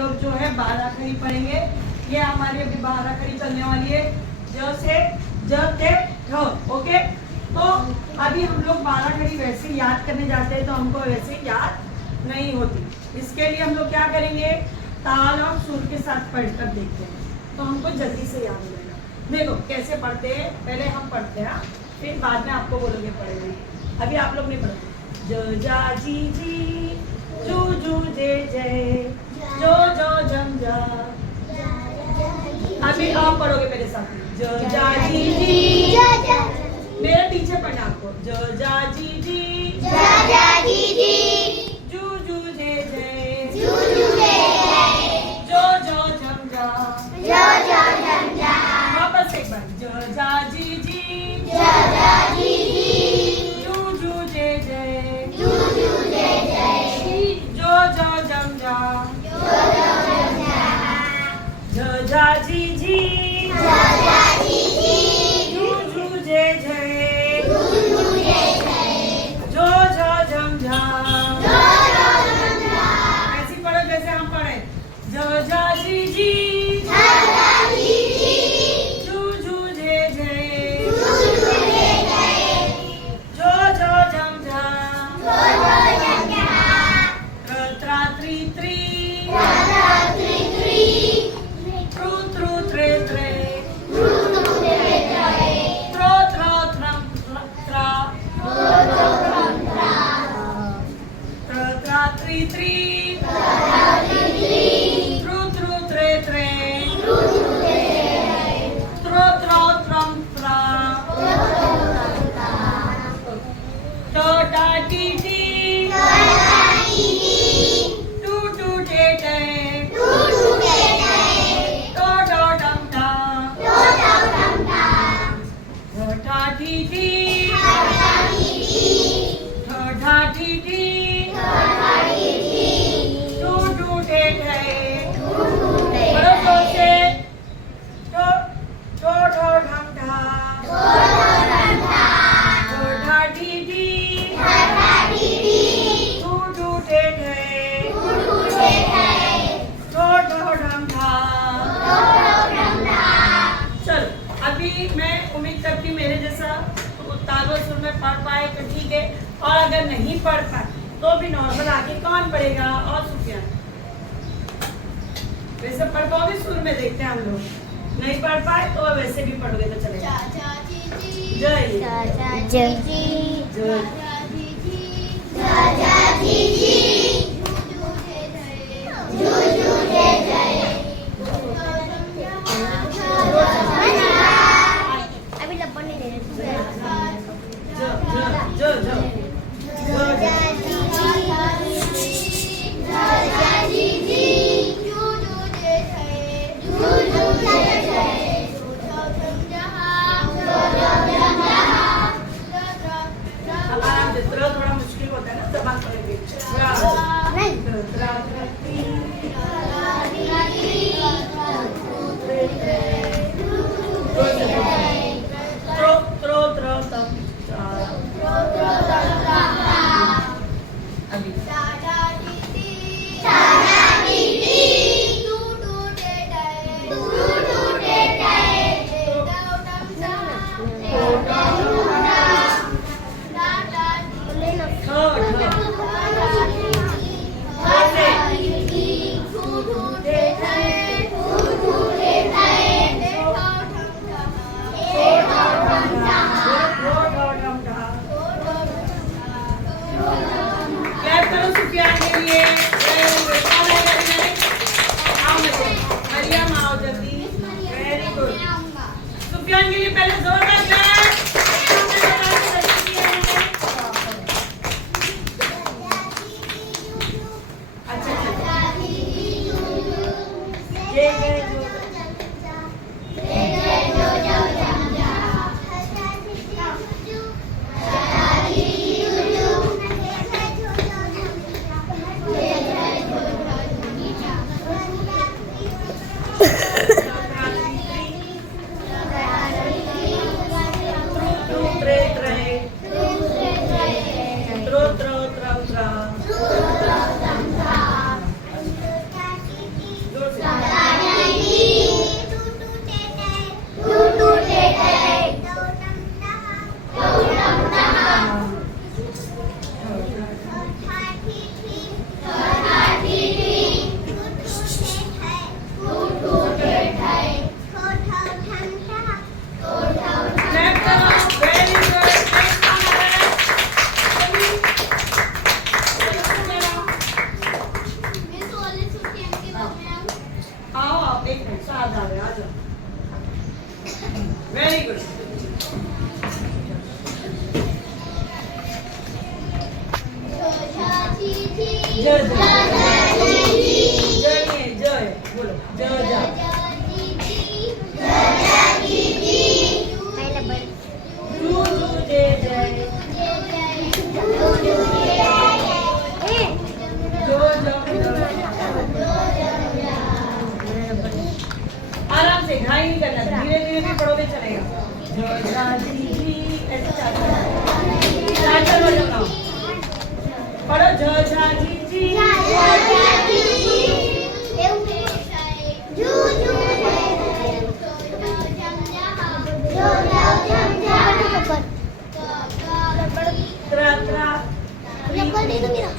लोग जो है 12 खड़ी पढ़ेंगे। ये हमारी अभी 12 खड़ी चलने वाली है, ज से ज ते ठ। ओके, तो अभी हम लोग 12 खड़ी वैसे याद करने जाते हैं तो हमको वैसे याद नहीं होती। इसके लिए हम लोग क्या करेंगे, ताल और सुर के साथ पढ़कर देखते हैं तो हमको जल्दी से याद हो जाएगा। देखो कैसे पढ़ते हैं, पहले हम पढ़ते हैं, फिर बाद में आपको बोलोगे पढ़ेंगे। अभी आप लोग नहीं पढ़ोगे। ज जा जी जी, जू जू जे जय, जो जो जम जा। अभी आप पढ़ोगे मेरे साथ। ज जा जी जी, मेरे पीछे पढ़ना आपको। ज जा जी जी, जू जू जे जय, जो जो जम जा। वापस एक बार। ज जा जी जी, जू जू जे जय, जो जो जम जा। ज जा जी जी, जू जू जे जय, जो जो जम जा। ऐसी पढ़ो जैसे हम पढ़े। ज जा जी जी, जू जू जे जय, जो जो जम जा। त्र त्रा त्री त्री, ट्रू ट्रू त्रे त्रे, त्रो त्रो त्रम त्रा, त्र त्रा त्री त्री, ट्रू ट्रू त्रे त्रे, त्रो त्रो त्रम त्रा। ट टा टी टी, टू टू टे टे, टो टो टम टा, ठ ठा ठी ठी, ठ ठा ठी ठी, टू टू टे टे। बड़ो जोर से। टो टो ठो ठम ठा, ठ ठा ठी ठी, टू टू टे टे, टो ठो ठम ठा। चलो, अभी मैं उम्मीद करती हूँ मेरे जैसा ताल व सुर में पढ़ पाए तो ठीक है, और अगर नहीं पढ़ पाए तो भी नॉर्मल आगे कौन पढ़ेगा। और सुफियान वैसे पढ़ पाओगे, सुर में देखते हैं हम लोग। नहीं पढ़ पाए तो वैसे भी पढ़ोगे तो चलेगा। अभी लपड़ नहीं दे थोड़ा मुश्किल होता है ना, जबान पकड़े। अभी करो सुफियान के लिए। मरियम आओ जल्दी। Very good. सुफियान के लिए पहले जोरदार क्लैप। जय नहीं है, जय बोलो जय जू जू जय जय आराम से घाई नहीं करना, धीरे धीरे भी पढ़ोगे चलेगा। जय जाजी ऐसे चलता है। चार वर्ड बनाओ, पढ़ो जय जाजी जी। त्रा त्रा रबर दे दो मेरा